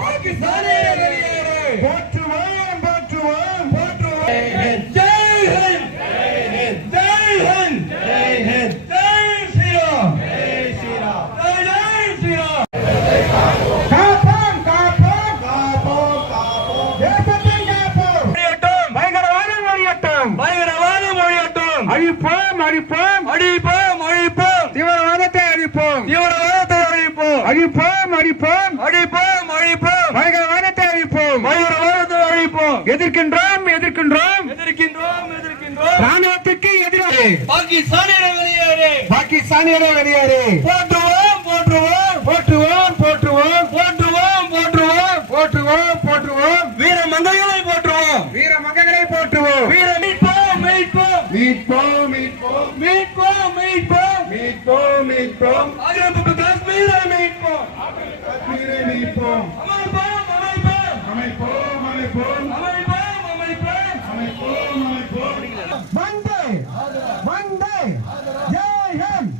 பாகிஸ்தானிய வெளியேறு. போற்றுவோம் போற்றுவோம் போற்றுவோம். ஜெய் ஹிந்த் ஜெய் ஹிந்த் ஜெய் ஹிந்த் ஜெய் ஹிந்த் ஜெய் ஸ்ரீராம் ஜெய் ஸ்ரீராம் ஜெய் ஸ்ரீராம். காப்போம் காப்போம் காப்போம் காப்போம் தேசத்தை காப்போம். ஒழியட்டும் பயங்கரவாதம் ஒழியட்டும் பயங்கரவாதம் ஒழியட்டும். அழிப்போம் அழிப்போம் அழிப்போம் அழிப்போம். தீவிரவாதத்தை அழிப்போம் தீவிரவாதத்தை அழிப்போம். அழிப்போம் அழிப்போம் அழிப்போம் அழிப்போம். பயங்கரவாதத்தை அழிப்போம் பயங்கரவாதத்தை அழிப்போம். எதிர்க்கின்றோம் எதிர்க்கின்றோம் எதிர்க்கின்றோம் எதிர்க்கின்றோம். ராணுவத்துக்கு எதிராக பாகிஸ்தானியரை வெளியேறு பாகிஸ்தானியரை வெளியேறு. போற்றுவோம் போற்றுவோம் போற்றுவோம் போற்றுவோம் போற்றுவோம் போற்றுவோம் போற்றுவோம் போற்றுவோம். வீர மங்கைகளை போற்றுவோம் வீர மங்கைகளை போற்றுவோம். வீர மீட்போம் மீட்போம் மீட்போம் மீட்போம் மீட்போம் மீட்போம் மீட்போம் மீட்போம். ஆக்கிரமிப்பு காஷ்மீரை மீட்போம் காஷ்மீரை மீட்போம். அமைப்போம் அமைப்போம் அமைப்போம் அமைப்போம் அமைப்போம் அமைப்போம் அமைப்போம் அமைப்போம். வந்தே வந்தே ஜெய் ஹிந்த்.